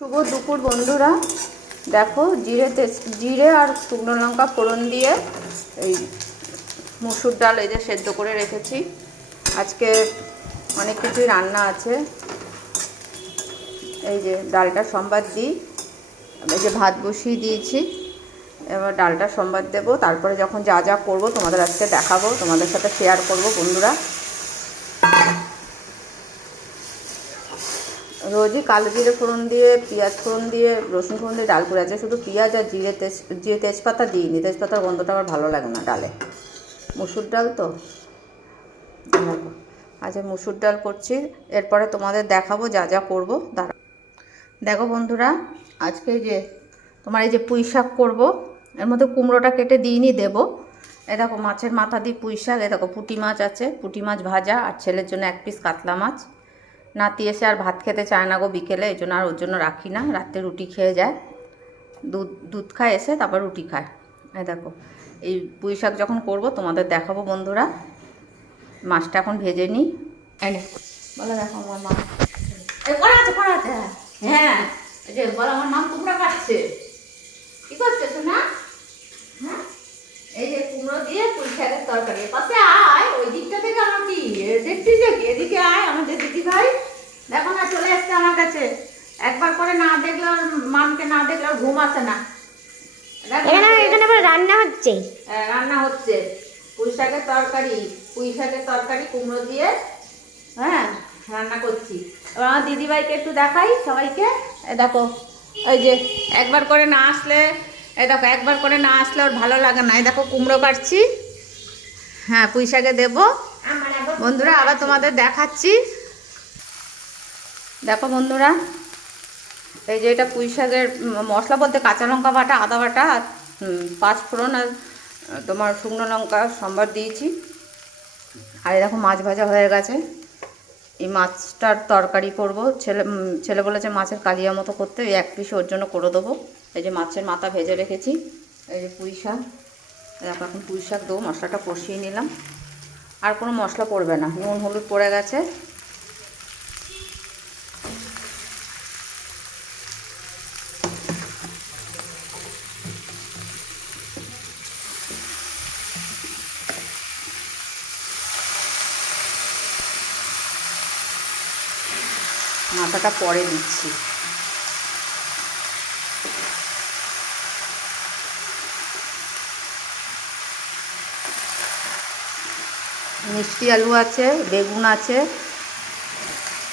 শুভ দুপুর বন্ধুরা। দেখো জিরে আর শুকনো লঙ্কা ফোড়ন দিয়ে এই মুসুর ডাল এই যে সেদ্ধ করে রেখেছি। আজকে অনেক কিছুই রান্না আছে। এই যে ডালটা সম্বাদ দিই, এই যে ভাত বসিয়ে দিয়েছি, এবার ডালটা সম্বাদ দেবো। তারপরে যখন যা যা করবো তোমাদের আজকে দেখাবো, তোমাদের সাথে শেয়ার করবো বন্ধুরা। রোজই কালো জিরে ফোড়ন দিয়ে, পেঁয়াজ ফোড়ন দিয়ে, রসুন ফোড়ন দিয়ে ডাল করে আছে, শুধু পেঁয়াজ আর জিরে তেজপাতা দিইনি। তেজপাতার গন্ধটা আমার ভালো লাগে না ডালে। মুসুর ডাল তো আচ্ছা, মুসুর ডাল করছি, এরপরে তোমাদের দেখাবো যা যা করবো। দেখো বন্ধুরা, আজকে যে তোমার এই যে পুঁই শাক করবো, এর মধ্যে কুমড়োটা কেটে দিইনি, দেবো। এ দেখো মাছের মাথা দিয়ে পুঁই শাক, এ দেখো পুঁটি মাছ আছে, পুঁটি মাছ ভাজা, আর ছেলের জন্য এক পিস কাতলা মাছ। নাতি এসে আর ভাত খেতে চায় না গো বিকেলে, এই জন্য আর ওর জন্য রাখি না, রাত্রে রুটি খেয়ে যায়। দুধ খায় এসে, তারপর রুটি খায়। এই দেখো এই পুঁই শাক যখন করবো তোমাদের দেখাবো বন্ধুরা। মাছটা এখন ভেজে নিই। এনে বলো, দেখো আমার মা করা আছে হ্যাঁ, এই যে বলো আমার মা কুমড়ো কাটছে। কি করছে শোনা? হ্যাঁ, এই যে কুমড়ো দিয়ে পুঁই শাকের তরকারি। পাশে আয়, ওই দিকটা থেকে আমার কি দেখছিস যে এদিকে আয়, আমাদের দিদি ভাই দেখো না চলে আসছে আমার কাছে। একবার করে না দেখলে ওর মামকে না দেখলে ওর ঘুম আসে না। এখানে আবার রান্না হচ্ছে। রান্না হচ্ছে পুঁই শাকের তরকারি কুমড়ো দিয়ে, হ্যাঁ রান্না করছি। এবার আমার দিদিভাইকে একটু দেখাই সবাইকে। দেখো এই যে একবার করে না আসলে, একবার করে না আসলে ওর ভালো লাগে না। এই দেখো কুমড়ো কাটছি, হ্যাঁ পুঁই শাকে দেবো বন্ধুরা। আবার তোমাদের দেখাচ্ছি। দেখো বন্ধুরা, এই যে এটা পুঁই শাকের মশলা বলতে কাঁচা লঙ্কা বাটা, আদা বাটা, আর পাঁচ ফোড়ন, আর তোমার শুকনো লঙ্কা সম্বার দিয়েছি। আর এই দেখো মাছ ভাজা হয়ে গেছে। এই মাছটার তরকারি করব। ছেলে বলেছে মাছের কালিয়া মতো করতে, এই এক পিস ওর জন্য করে দেবো। এই যে মাছের মাথা ভেজে রেখেছি। এই যে পুঁই শাক, দেখো এখন পুঁই শাক দেবো। মশলাটা কষিয়ে নিলাম, আর কোনো মশলা পড়বে না, নুন হলুদ পড়ে গেছে। মাথাটা পরে দিচ্ছি। মিষ্টি আলু আছে, বেগুন আছে,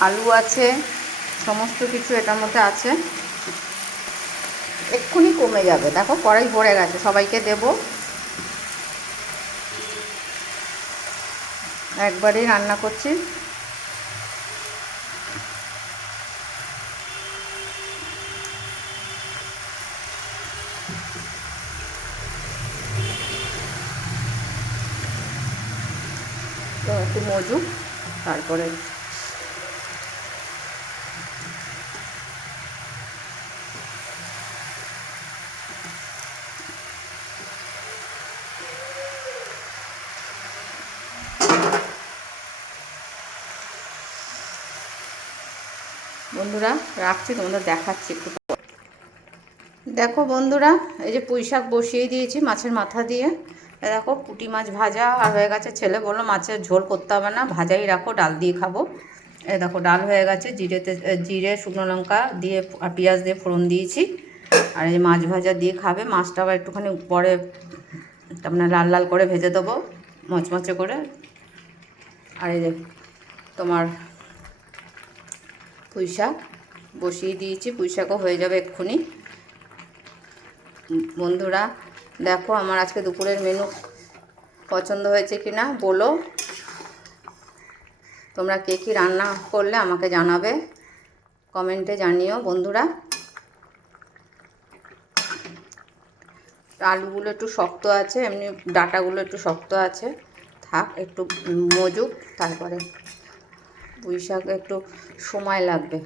আলু আছে, সমস্ত কিছু এটার মধ্যে আছে। এক্ষুনি কমে যাবে। দেখো কড়াই ভরে গেছে, সবাইকে দেব। একবারেই রান্না করছি। তো একটু মজুক, তারপরে বন্ধুরা রাখছি, তোমাদের দেখাচ্ছি একটু। দেখো বন্ধুরা, এই যে পুঁই শাক বসিয়ে দিয়েছি মাছের মাথা দিয়ে। দেখো পুঁটি মাছ ভাজা আর হয়ে গেছে। ছেলে বললো মাছের ঝোল করতে হবে না, ভাজাই রাখো, ডাল দিয়ে খাবো। এই দেখো ডাল হয়ে গেছে, জিরে শুকনো লঙ্কা দিয়ে আর পেঁয়াজ দিয়ে ফোড়ন দিয়েছি। আর এই মাছ ভাজা দিয়ে খাবে। মাছটা আবার একটুখানি পরে আপনার লাল লাল করে ভেজে দেবো, মচমচে করে। আর এই যে তোমার পুঁই শাক বসিয়ে দিয়েছি, পুঁই শাকও হয়ে যাবে এক্ষুনি। বন্ধুরা দেখো আমার আজকে দুপুরের মেনু পছন্দ হয়েছে কি না বলো। তোমরা কে কী রান্না করলে আমাকে জানাবে, কমেন্টে জানিও বন্ধুরা। আলুগুলো একটু শক্ত আছে, এমনি ডাঁটাগুলো একটু শক্ত আছে, থাক একটু মজুক, তারপরে পুঁই শাক একটু সময় লাগবে।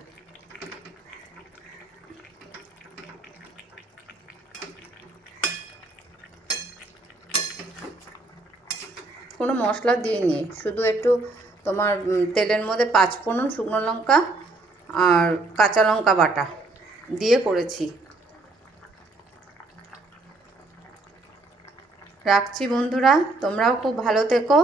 কোনো মশলা দিইনি, শুধু একটু তোমার তেলের মধ্যে পাঁচ ফোড়ন, শুকনো লঙ্কা আর কাঁচা লঙ্কা বাটা, দিয়ে করেছি। রাখছি বন্ধুরা, তোমরাও খুব ভালো থেকো।